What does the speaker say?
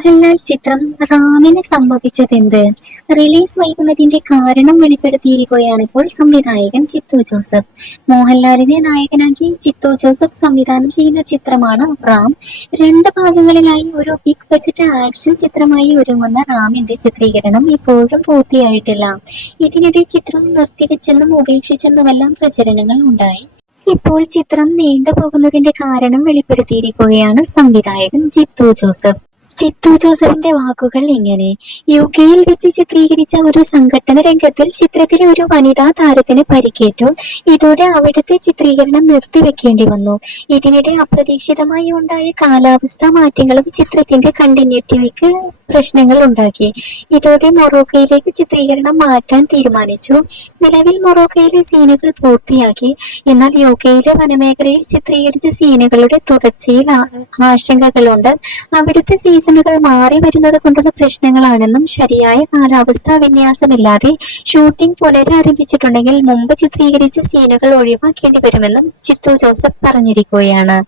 മോഹൻലാൽ ചിത്രം റാമിന് സംഭവിച്ചതെന്ത്? റിലീസ് വൈകുന്നതിന്റെ കാരണം വെളിപ്പെടുത്തിയിരിക്കുകയാണ് ഇപ്പോൾ സംവിധായകൻ ചിത്തു ജോസഫ്. മോഹൻലാലിനെ നായകനാക്കി ചിത്തു ജോസഫ് സംവിധാനം ചെയ്യുന്ന ചിത്രമാണ് റാം. രണ്ട് ഭാഗങ്ങളിലായി ഒരു ബിഗ് ബജറ്റ് ആക്ഷൻ ചിത്രമായി ഒരുങ്ങുന്ന റാമിന്റെ ചിത്രീകരണം ഇപ്പോഴും പൂർത്തിയായിട്ടില്ല. ഇതിനിടെ ചിത്രം നിർത്തിവെച്ചെന്നും ഉപേക്ഷിച്ചെന്നുമെല്ലാം പ്രചരണങ്ങൾ ഉണ്ടായി. ഇപ്പോൾ ചിത്രം നീണ്ടുപോകുന്നതിന്റെ കാരണം വെളിപ്പെടുത്തിയിരിക്കുകയാണ് സംവിധായകൻ ജിത്തു ജോസഫ്. ചിത്തു ജോസഫിന്റെ വാക്കുകൾ ഇങ്ങനെ. യു കെയിൽ വെച്ച് ചിത്രീകരിച്ച ഒരു സംഘടന രംഗത്തിൽ ചിത്രത്തിലെ ഒരു വനിതാ താരത്തിന് പരിക്കേറ്റു. ഇതോടെ അവിടുത്തെ ചിത്രീകരണം നിർത്തിവെക്കേണ്ടി വന്നു. ഇതിനിടെ അപ്രതീക്ഷിതമായി ഉണ്ടായ കാലാവസ്ഥാ മാറ്റങ്ങളും ചിത്രത്തിന്റെ കണ്ടിന്യൂറ്റിക്ക് പ്രശ്നങ്ങൾ ഉണ്ടാക്കി ഇതോടെ മൊറോക്കയിലേക്ക് ചിത്രീകരണം മാറ്റാൻ തീരുമാനിച്ചു. നിലവിൽ മൊറോക്കയിലെ സീനുകൾ പൂർത്തിയാക്കി. എന്നാൽ യു കെയിലെ വനമേഖലയിൽ ചിത്രീകരിച്ച സീനുകളുടെ തുടർച്ചയിൽ ആശങ്കകളുണ്ട്. അവിടുത്തെ സീസണുകൾ മാറി വരുന്നത് കൊണ്ടുള്ള പ്രശ്നങ്ങളാണെന്നും ശരിയായ കാലാവസ്ഥാ വിന്യാസമില്ലാതെ ഷൂട്ടിംഗ് പുനരാരംഭിച്ചിട്ടുണ്ടെങ്കിൽ മുമ്പ് ചിത്രീകരിച്ച സീനുകൾ ഒഴിവാക്കേണ്ടി വരുമെന്നും ചിത്തു ജോസഫ് പറഞ്ഞിരിക്കുകയാണ്.